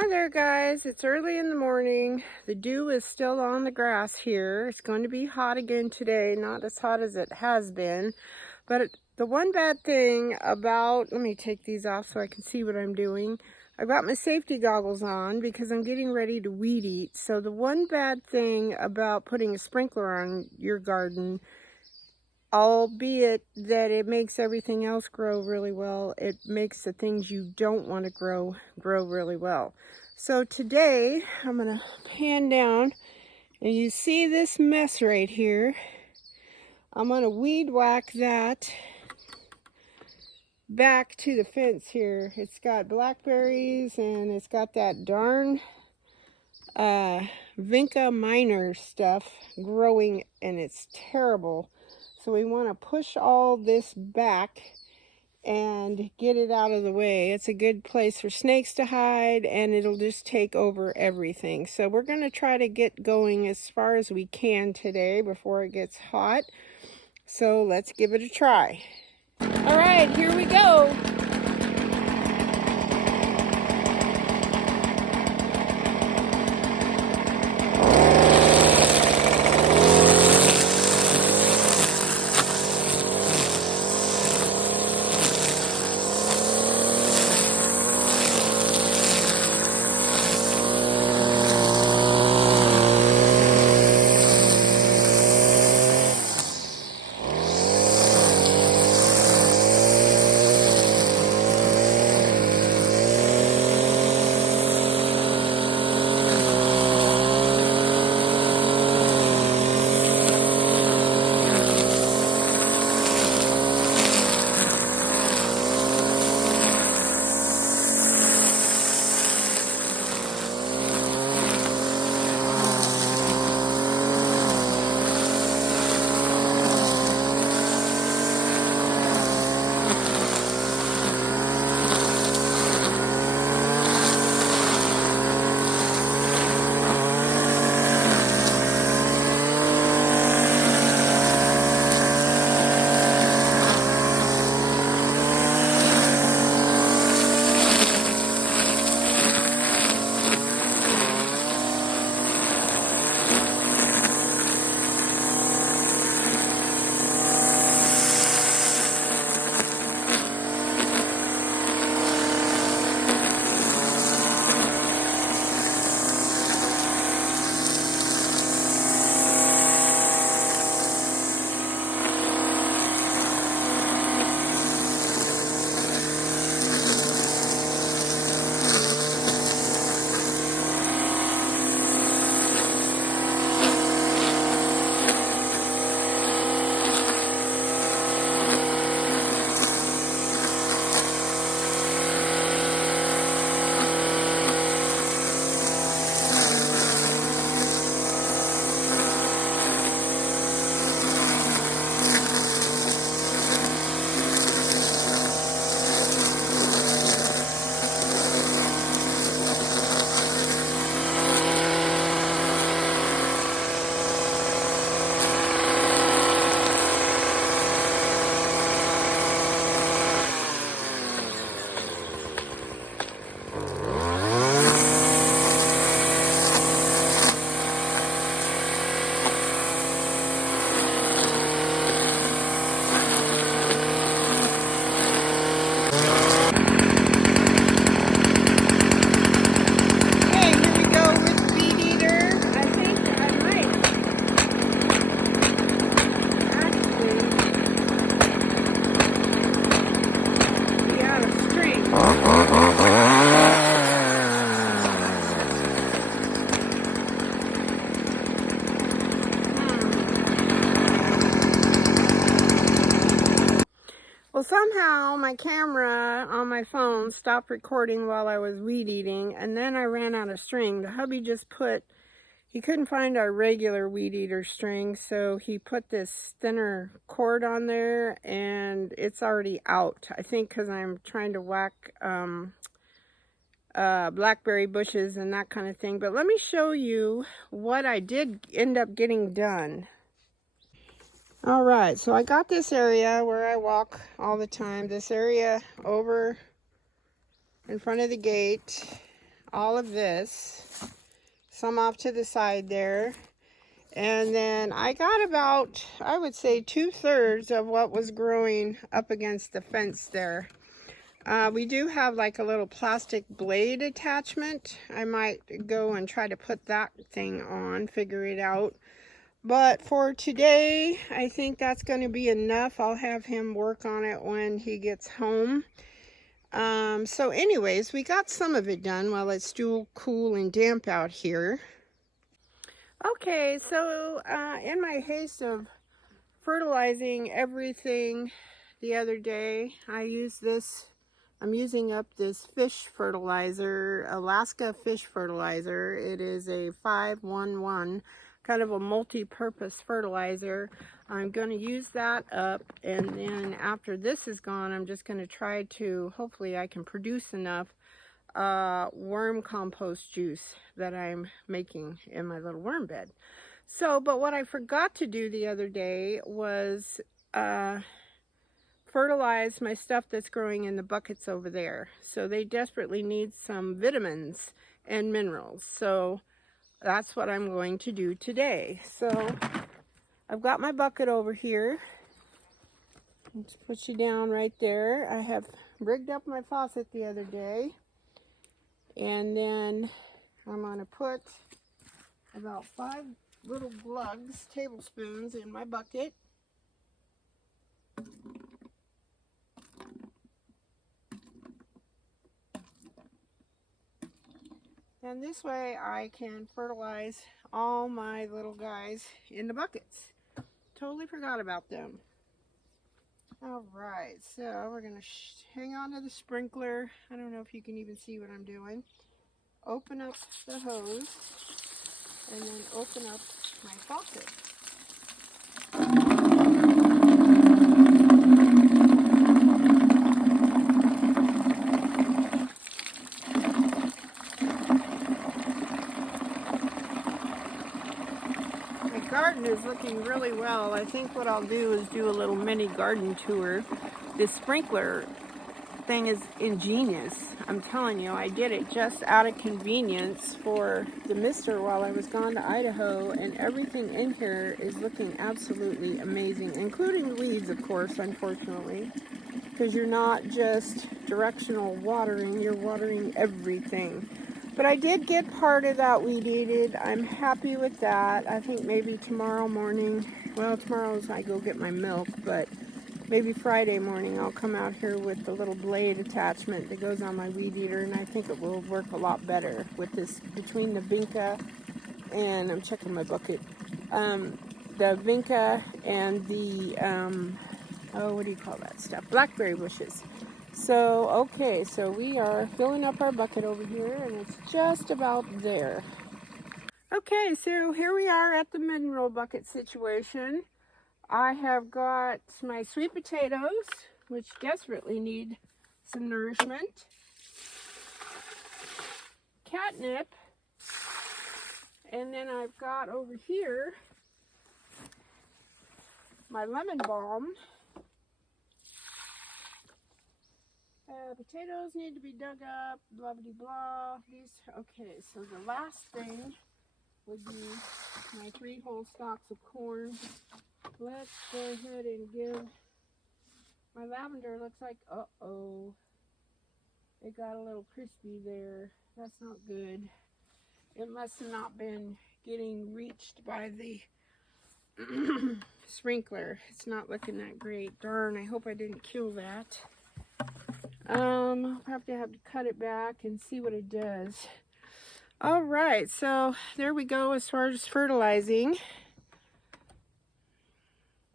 Hi there guys, it's early in the morning. The dew is still on the grass here. It's going to be hot again today, not as hot as it has been. But the one bad thing about, let me take these off so I can see what I'm doing. I've got my safety goggles on because I'm getting ready to weed eat. So the one bad thing about putting a sprinkler on your garden, albeit that it makes everything else grow really well, it makes the things you don't want to grow really well. So today I'm going to pan down, and you see this mess right here. I'm going to weed whack that back to the fence here. It's got blackberries and it's got that darn Vinca minor stuff growing, and it's terrible. So we want to push all this back and get it out of the way. It's a good place for snakes to hide, and it'll just take over everything. So we're going to try to get going as far as we can today before it gets hot. So let's give it a try. All right, here we go. Well, somehow my camera on my phone stopped recording while I was weed eating, and then I ran out of string. The hubby just he couldn't find our regular weed eater string, so he put this thinner cord on there, and it's already out. I think because I'm trying to whack blackberry bushes and that kind of thing. But let me show you what I did end up getting done. All right, so I got this area where I walk all the time, this area over in front of the gate. all of this, some off to the side there. And then I got about, I would say 2/3 of what was growing up against the fence there. We do have like a little plastic blade attachment. I might go and try to put that thing on, figure it out. But for today, I think that's going to be enough. I'll have him work on it when he gets home. So anyways, we got some of it done while it's still cool and damp out here. Okay, so in my haste of fertilizing everything the other day, I'm using up this fish fertilizer, Alaska fish fertilizer. It is a 511, kind of a multi-purpose fertilizer. I'm going to use that up, and then after this is gone, I'm just going to try to, hopefully I can produce enough worm compost juice that I'm making in my little worm bed. So, but what I forgot to do the other day was fertilize my stuff that's growing in the buckets over there. So they desperately need some vitamins and minerals. So that's what I'm going to do today. So I've got my bucket over here. Let's put you down right there. I have rigged up my faucet the other day. And then I'm going to put about 5 little glugs, tablespoons, in my bucket. And this way I can fertilize all my little guys in the buckets. Totally forgot about them. Alright, so we're going to hang on to the sprinkler. I don't know if you can even see what I'm doing. Open up the hose and then open up my faucet. My garden is looking really well. I think what I'll do is do a little mini garden tour. This sprinkler thing is ingenious. I'm telling you, I did it just out of convenience for the mister while I was gone to Idaho, and everything in here is looking absolutely amazing, including weeds, of course, unfortunately, because you're not just directional watering, you're watering everything. But I did get part of that weed eated. I'm happy with that. I think maybe tomorrow morning, well, tomorrow's I go get my milk, but maybe Friday morning I'll come out here with the little blade attachment that goes on my weed eater, and I think it will work a lot better with this, between the vinca and, I'm checking my bucket, the vinca and the, oh, what do you call that stuff? Blackberry bushes. So, okay, so we are filling up our bucket over here, and it's just about there. Okay, so here we are at the mineral bucket situation. I have got my sweet potatoes, which desperately need some nourishment, catnip, and then I've got over here my lemon balm. Potatoes need to be dug up, blah blah blah. Okay, so the last thing would be my 3 whole stalks of corn. Let's go ahead and give my lavender, looks like, uh-oh, it got a little crispy there. That's not good. It must have not been getting reached by the sprinkler. It's not looking that great. Darn, I hope I didn't kill that. I'll have to cut it back and see what it does. All right, so there we go as far as fertilizing.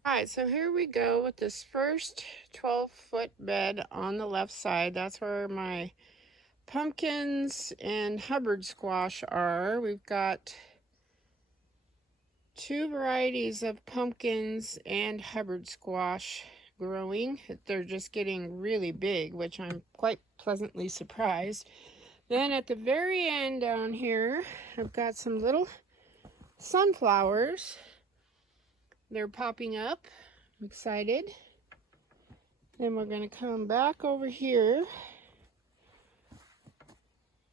All right, so here we go with this first 12-foot bed on the left side. That's where my pumpkins and Hubbard squash are. We've got 2 varieties of pumpkins and Hubbard squash growing. They're just getting really big, which I'm quite pleasantly surprised. Then at the very end down here, I've got some little sunflowers. They're popping up. I'm excited. Then we're going to come back over here.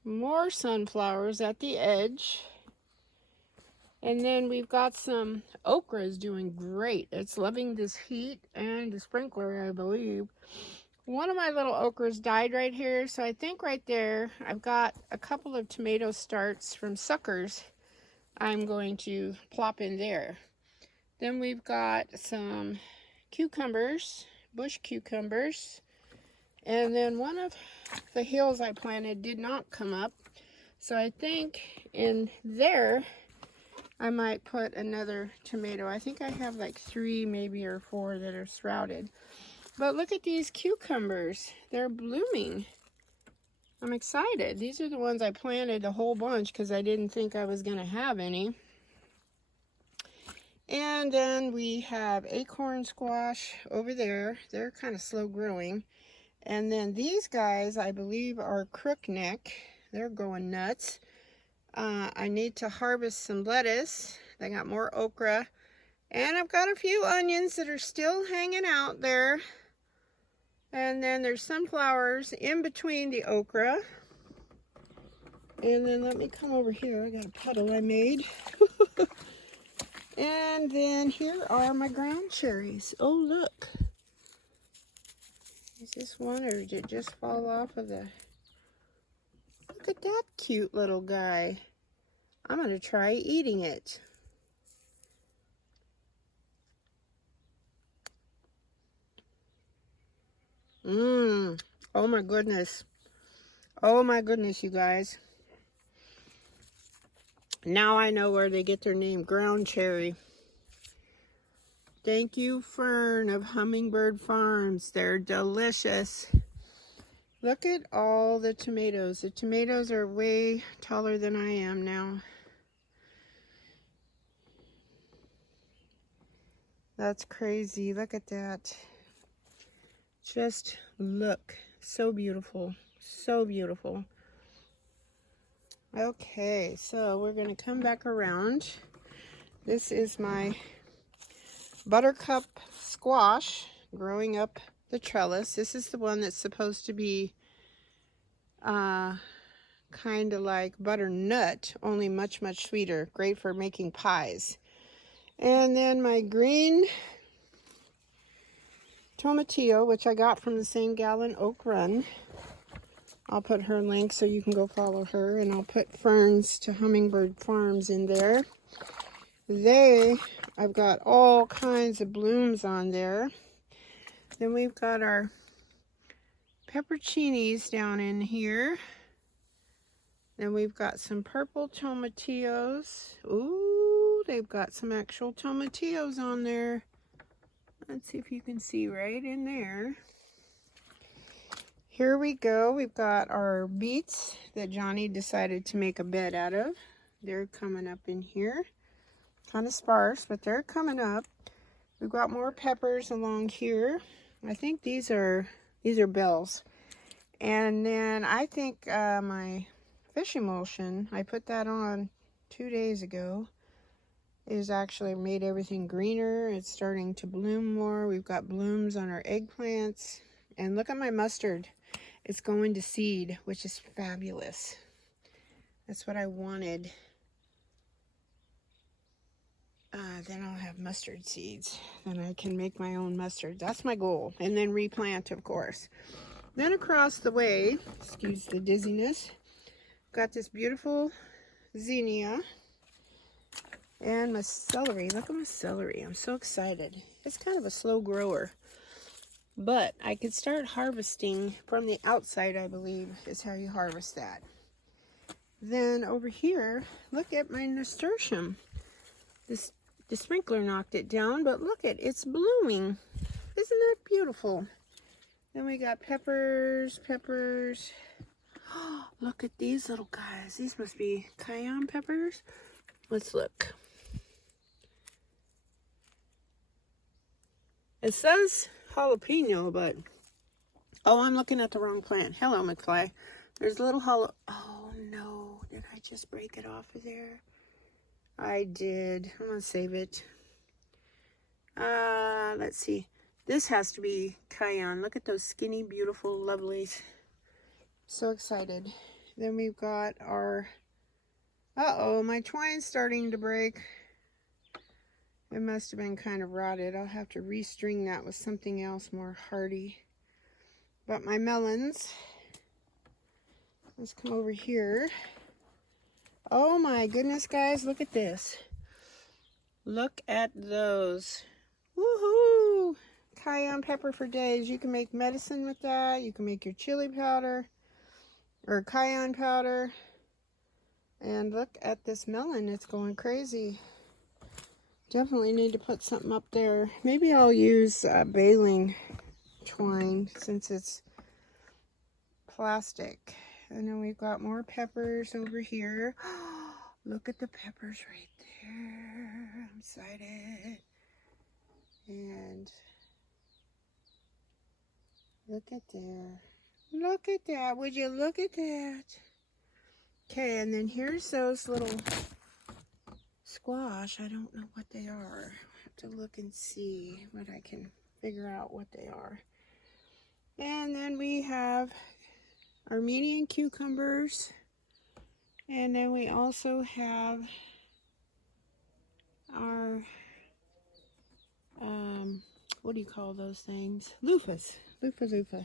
More sunflowers at the edge. And then we've got some okra is doing great. It's loving this heat and the sprinkler, I believe. One of my little okras died right here, so I think right there I've got a couple of tomato starts from suckers I'm going to plop in there. Then we've got some cucumbers, bush cucumbers, and then one of the hills I planted did not come up, so I think in there I might put another tomato. I think I have like 3 maybe or 4 that are sprouted. But look at these cucumbers. They're blooming. I'm excited. These are the ones I planted a whole bunch because I didn't think I was going to have any. And then we have acorn squash over there. They're kind of slow growing. And then these guys, I believe, are crookneck. They're going nuts. I need to harvest some lettuce. I got more okra. And I've got a few onions that are still hanging out there. And then there's sunflowers in between the okra. And then let me come over here. I got a puddle I made. And then here are my ground cherries. Oh, look. Is this one, or did it just fall off of the... Look at that cute little guy. I'm going to try eating it. Oh my goodness. Oh my goodness, you guys. Now I know where they get their name, ground cherry. Thank you, Fern of Hummingbird Farms. They're delicious. Look at all the tomatoes. The tomatoes are way taller than I am now. That's crazy. Look at that. Just look. So beautiful. So beautiful. Okay, so we're going to come back around. This is my buttercup squash growing up the trellis. This is the one that's supposed to be kind of like butternut, only much, much sweeter. Great for making pies. And then my green tomatillo, which I got from the same gal in Oak Run. I'll put her link so you can go follow her, and I'll put Ferns to Hummingbird Farms in there. I've got all kinds of blooms on there. Then we've got our pepperoncinis down in here. Then we've got some purple tomatillos. Ooh, they've got some actual tomatillos on there. Let's see if you can see right in there. Here we go. We've got our beets that Johnny decided to make a bed out of. They're coming up in here. Kind of sparse, but they're coming up. We've got more peppers along here. I think these are bells. And then I think my fish emulsion, I put that on 2 days ago, is actually made everything greener. It's starting to bloom more. We've got blooms on our eggplants. And look at my mustard. It's going to seed, which is fabulous. That's what I wanted. Then I'll have mustard seeds. Then I can make my own mustard. That's my goal. And then replant, of course. Then across the way, excuse the dizziness, got this beautiful zinnia. And my celery. Look at my celery. I'm so excited. It's kind of a slow grower. But I could start harvesting from the outside, I believe, is how you harvest that. Then over here, look at my nasturtium. The sprinkler knocked it down, but look at it's blooming. Isn't that beautiful? Then we got peppers. Oh, look at these little guys. These must be cayenne peppers. Let's look. It says jalapeno, but oh, I'm looking at the wrong plant. Hello, McFly. There's a little oh no, did I just break it off of there? I did. I'm gonna save it. Let's see. This has to be cayenne. Look at those skinny, beautiful lovelies. So excited. Then we've got our, uh-oh, my twine's starting to break. It must have been kind of rotted. I'll have to restring that with something else more hardy. But my melons, let's come over here. Oh my goodness, guys, look at this. Look at those. Woohoo! Cayenne pepper for days. You can make medicine with that. You can make your chili powder or cayenne powder. And look at this melon. It's going crazy. Definitely need to put something up there. Maybe I'll use baling twine since it's plastic. And then we've got more peppers over here. Look at the peppers right there. I'm excited. And look at there. Look at that. Would you look at that? Okay, and then here's those little squash. I don't know what they are. I have to look and see what I can figure out what they are. And then we have Armenian cucumbers. And then we also have our, what do you call those things? Loofahs. Loofah.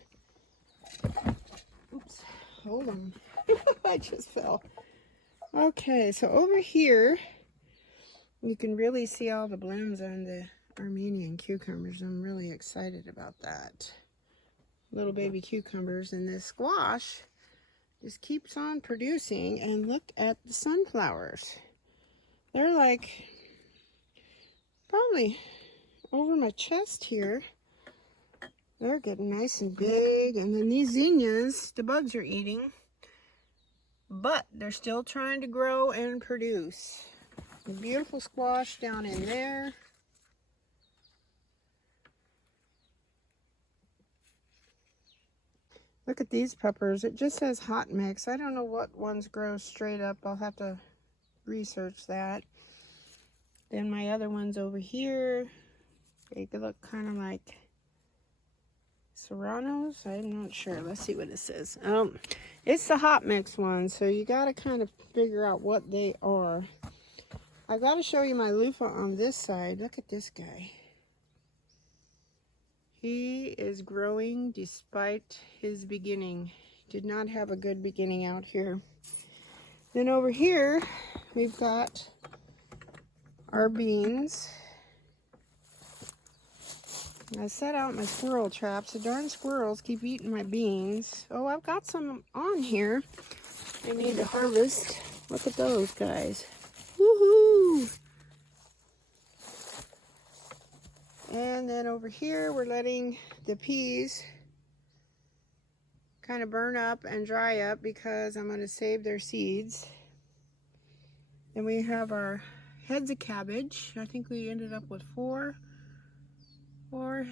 Oops, hold on. I just fell. Okay, so over here, you can really see all the blooms on the Armenian cucumbers. I'm really excited about that. Little baby cucumbers, and this squash just keeps on producing. And look at the sunflowers. They're like probably over my chest here. They're getting nice and big. And then these zinnias, the bugs are eating, but they're still trying to grow and produce. A beautiful squash down in there. Look at these peppers. It just says hot mix. I don't know what ones grow straight up. I'll have to research that. Then my other ones over here, they look kind of like serranos. I'm not sure. Let's see what it says. It's the hot mix one, so you got to kind of figure out what they are. I got to show you my loofah on this side. Look at this guy. He is growing despite his beginning. Did not have a good beginning out here. Then over here, we've got our beans. I set out my squirrel traps. The darn squirrels keep eating my beans. Oh, I've got some on here I need to harvest. Look at those guys. Woohoo! And then over here, we're letting the peas kind of burn up and dry up because I'm going to save their seeds. Then we have our heads of cabbage. I think we ended up with four or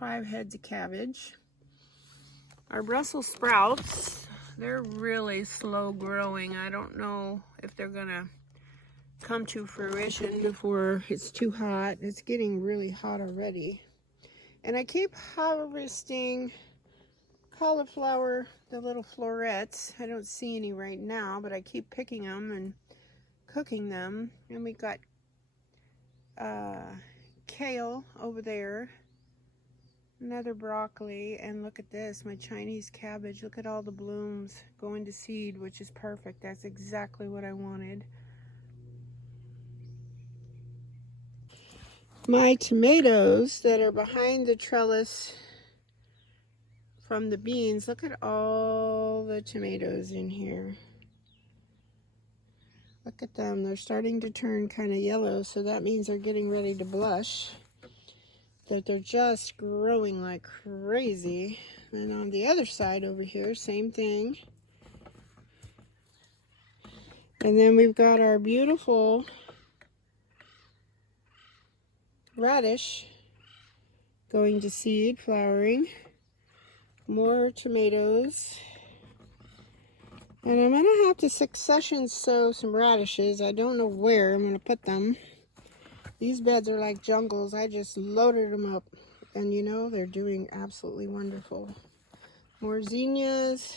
five heads of cabbage. Our Brussels sprouts, they're really slow growing. I don't know if they're going to come to fruition before it's too hot. It's getting really hot already. And I keep harvesting cauliflower, the little florets. I don't see any right now, but I keep picking them and cooking them. And we got kale over there, another broccoli, and look at this, my Chinese cabbage. Look at all the blooms going to seed, which is perfect. That's exactly what I wanted. My tomatoes that are behind the trellis from the beans, look at all the tomatoes in here. Look at them. They're starting to turn kind of yellow, so that means they're getting ready to blush. That they're just growing like crazy. And on the other side over here, same thing. And then we've got our beautiful radish going to seed, flowering. More tomatoes. And I'm going to have to succession sow some radishes. I don't know where I'm going to put them. These beds are like jungles. I just loaded them up. And you know, they're doing absolutely wonderful. More zinnias.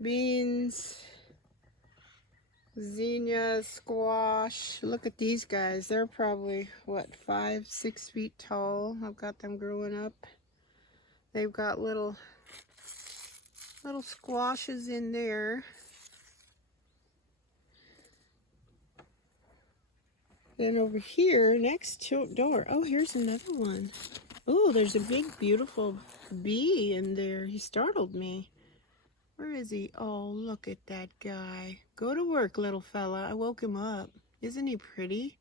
beans, zinnia, squash. Look at these guys. They're probably, what, 5, 6 feet tall. I've got them growing up. They've got little squashes in there. Then over here, next door, oh, here's another one. Oh, there's a big, beautiful bee in there. He startled me. Where is he? Oh, look at that guy. Go to work, little fella. I woke him up. Isn't he pretty?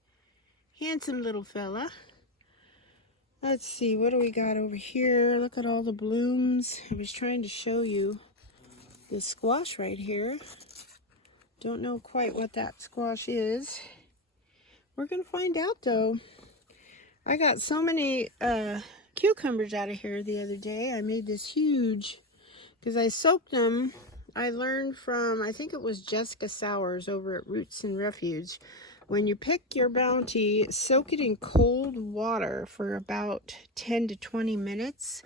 Handsome little fella. Let's see, what do we got over here? Look at all the blooms. I was trying to show you the squash right here. Don't know quite what that squash is. We're going to find out, though. I got so many cucumbers out of here the other day. I made this huge, because I soaked them. I learned from, I think it was Jessica Sowers over at Roots and Refuge. When you pick your bounty, soak it in cold water for about 10 to 20 minutes.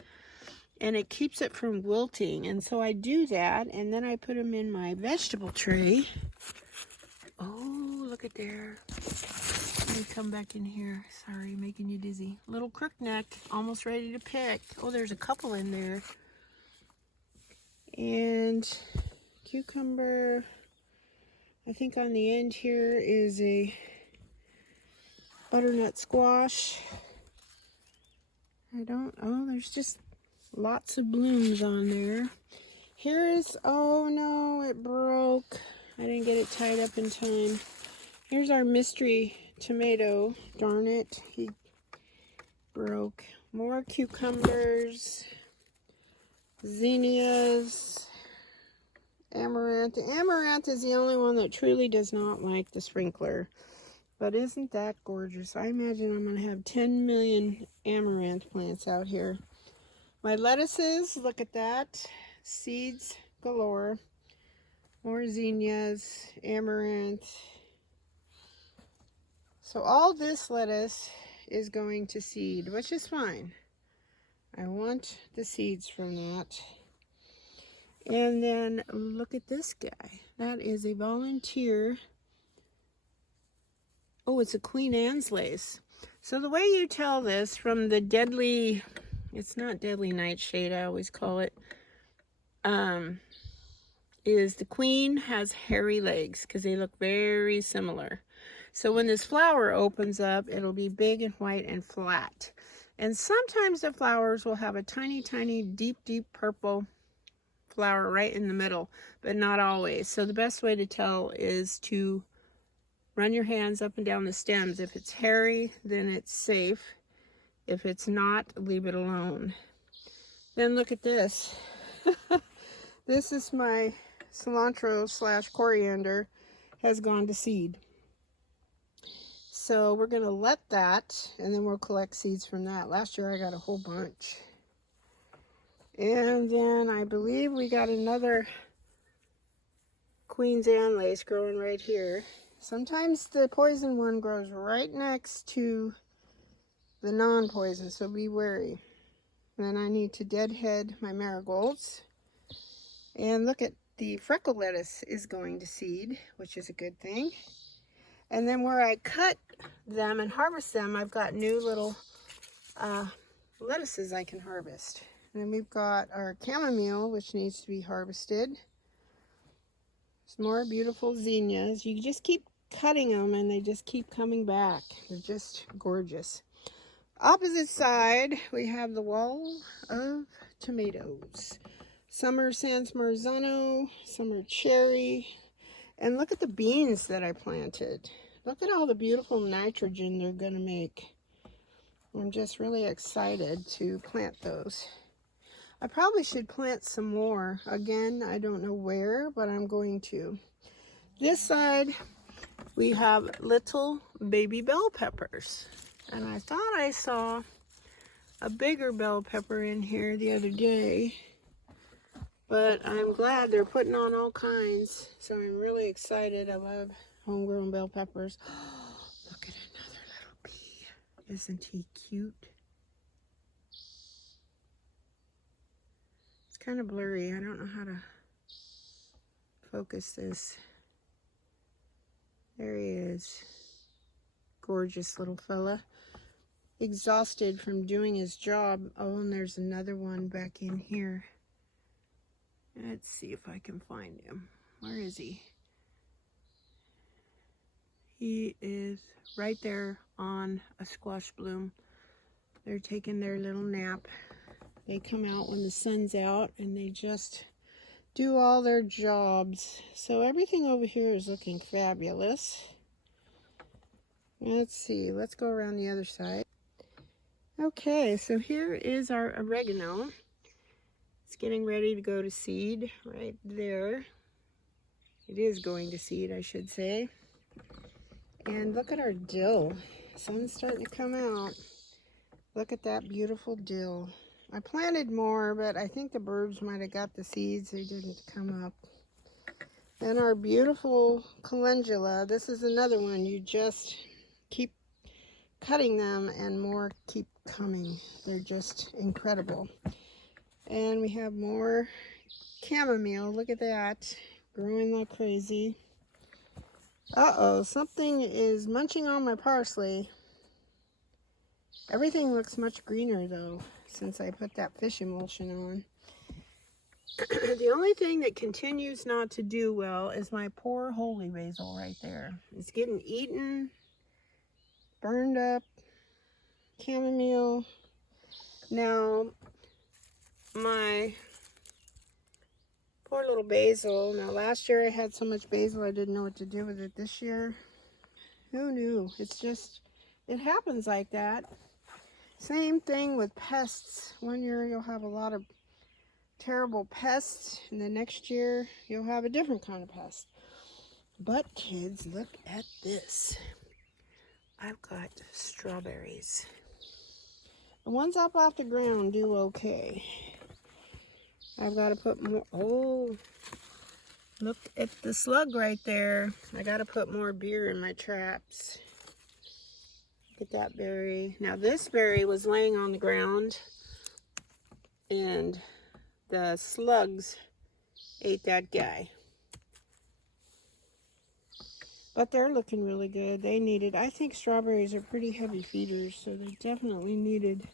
And it keeps it from wilting. And so I do that, and then I put them in my vegetable tray. Oh, look at there. Let me come back in here. Sorry, making you dizzy. Little crookneck, almost ready to pick. Oh, there's a couple in there. And cucumber. I think on the end here is a butternut squash. Oh, there's just lots of blooms on there. Here is, oh no, it broke. I didn't get it tied up in time. Here's our mystery tomato. Darn it, he broke. More cucumbers, zinnias, amaranth. The amaranth is the only one that truly does not like the sprinkler. But isn't that gorgeous? I imagine I'm going to have 10 million amaranth plants out here. My lettuces, look at that. Seeds galore. More zinnias, amaranth. So all this lettuce is going to seed, which is fine. I want the seeds from that. And then look at this guy. That is a volunteer. Oh, it's a Queen Anne's lace. So the way you tell this from the deadly, it's not deadly nightshade, I always call it, is the queen has hairy legs because they look very similar. So when this flower opens up, it'll be big and white and flat. And sometimes the flowers will have a tiny, tiny, deep, deep purple flower right in the middle, but not always. So the best way to tell is to run your hands up and down the stems. If it's hairy, then it's safe. If it's not, leave it alone. Then look at this. This is my cilantro / coriander has gone to seed. So we're going to let that, and then we'll collect seeds from that. Last year I got a whole bunch. And then I believe we got another Queen Anne lace growing right here. Sometimes the poison one grows right next to the non-poison, so be wary. Then I need to deadhead my marigolds. And look at the freckle lettuce is going to seed, which is a good thing. And then where I cut them and harvest them, I've got new little lettuces I can harvest. And then we've got our chamomile, which needs to be harvested. Some more beautiful zinnias. You just keep cutting them and they just keep coming back. They're just gorgeous. Opposite side, we have the wall of tomatoes. Some are San Marzano, some are cherry. And look at the beans that I planted. Look at all the beautiful nitrogen they're going to make. I'm just really excited to plant those. I probably should plant some more. Again, I don't know where, but I'm going to. This side, we have little baby bell peppers. And I thought I saw a bigger bell pepper in here the other day. But I'm glad they're putting on all kinds. So I'm really excited. I love homegrown bell peppers. Look at another little bee. Isn't he cute? It's kind of blurry. I don't know how to focus this. There he is. Gorgeous little fella. Exhausted from doing his job. Oh, and there's another one back in here. Let's see if I can find him. Where is he? He is right there on a squash bloom. They're taking their little nap. They come out when the sun's out and they just do all their jobs. So everything over here is looking fabulous. Let's see, let's go around the other side. Okay, so here is our oregano. It's getting ready to go to seed right there. It is going to seed, I should say. And look at our dill. Sun's starting to come out. Look at that beautiful dill. I planted more, but I think the birds might have got the seeds. They didn't come up. And our beautiful calendula. This is another one. You just keep cutting them and more keep coming. They're just incredible. And we have more chamomile. Look at that. Growing like crazy. Uh-oh, something is munching on my parsley. Everything looks much greener though since I put that fish emulsion on. The only thing that continues not to do well is my poor holy basil right there. It's getting eaten, burned up, chamomile. Now, my poor little basil. Now, last year I had so much basil I didn't know what to do with it. This year, who knew? It's just, it happens like that. Same thing with pests. One year you'll have a lot of terrible pests, and the next year you'll have a different kind of pest. But kids, look at this. I've got strawberries. The ones up off the ground do okay. I've got to put more. Oh, look at the slug right there. I got to put more beer in my traps. Look at that berry. Now this berry was laying on the ground and the slugs ate that guy. But they're looking really good. They needed, I think strawberries are pretty heavy feeders, so they definitely needed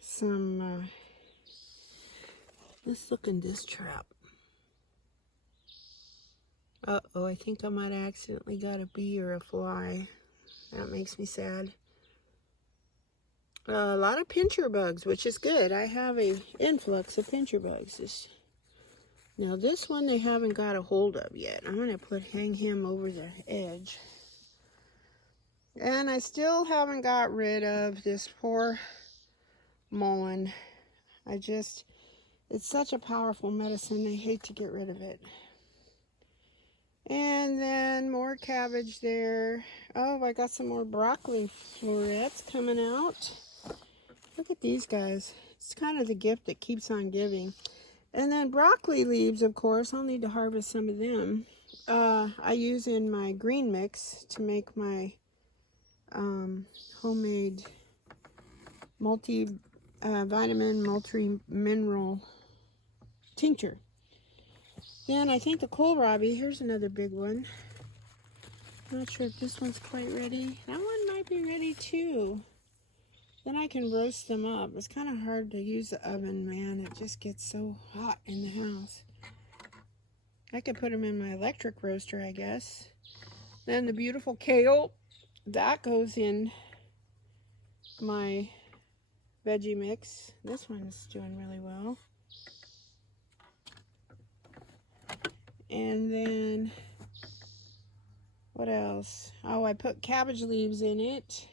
some, let's look in this trap. Uh-oh, I think I might have accidentally got a bee or a fly. That makes me sad. A lot of pincher bugs, which is good. I have a influx of pincher bugs. Now this one they haven't got a hold of yet. I'm going to hang him over the edge. And I still haven't got rid of this poor mullein. It's such a powerful medicine. I hate to get rid of it. And then more cabbage there. Oh, I got some more broccoli florets coming out. Look at these guys. It's kind of the gift that keeps on giving. And then broccoli leaves, of course. I'll need to harvest some of them. I use in my green mix to make my homemade multi-vitamin, multi-mineral tincture. Then I think the kohlrabi, here's another big one. Not sure if this one's quite ready. That one might be ready too. Then I can roast them up. It's kind of hard to use the oven, man. It just gets so hot in the house. I could put them in my electric roaster, I guess. Then the beautiful kale, that goes in my veggie mix. This one's doing really well. And then, what else? Oh, I put cabbage leaves in it.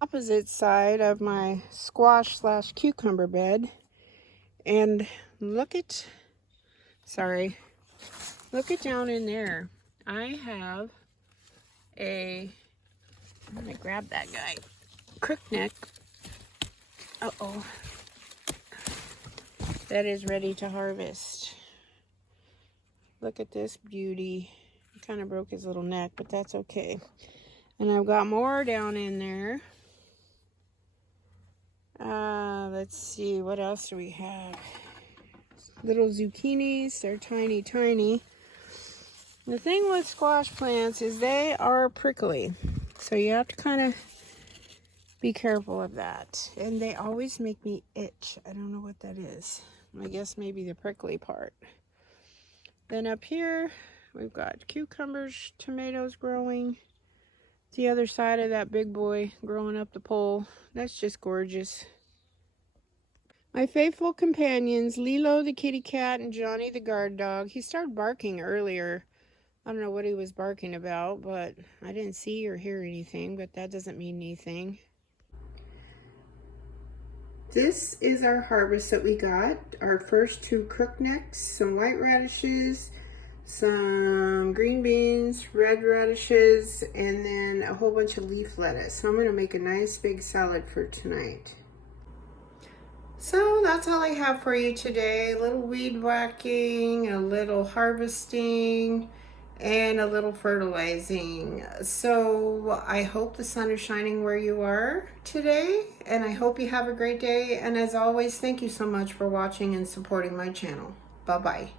Opposite side of my squash / cucumber bed. And look at down in there. I have I'm gonna grab that guy. Crookneck. Uh-oh. That is ready to harvest. Look at this beauty. He kind of broke his little neck, but that's okay. And I've got more down in there. Let's see, what else do we have? little zucchinis. They're tiny, tiny. The thing with squash plants is they are prickly. So you have to kind of be careful of that. And they always make me itch. I don't know what that is. I guess maybe the prickly part. Then up here, we've got cucumbers, tomatoes growing. The other side of that big boy growing up the pole. That's just gorgeous. My faithful companions, Lilo the kitty cat and Johnny the guard dog. He started barking earlier. I don't know what he was barking about, but I didn't see or hear anything, but that doesn't mean anything. This is our harvest that we got. Our first 2 crooknecks, some white radishes, some green beans, red radishes, and then a whole bunch of leaf lettuce. So I'm going to make a nice big salad for tonight. So that's all I have for you today. A little weed whacking, a little harvesting, and a little fertilizing. So I hope the sun is shining where you are today, and I hope you have a great day. And as always, thank you so much for watching and supporting my channel. Bye-bye.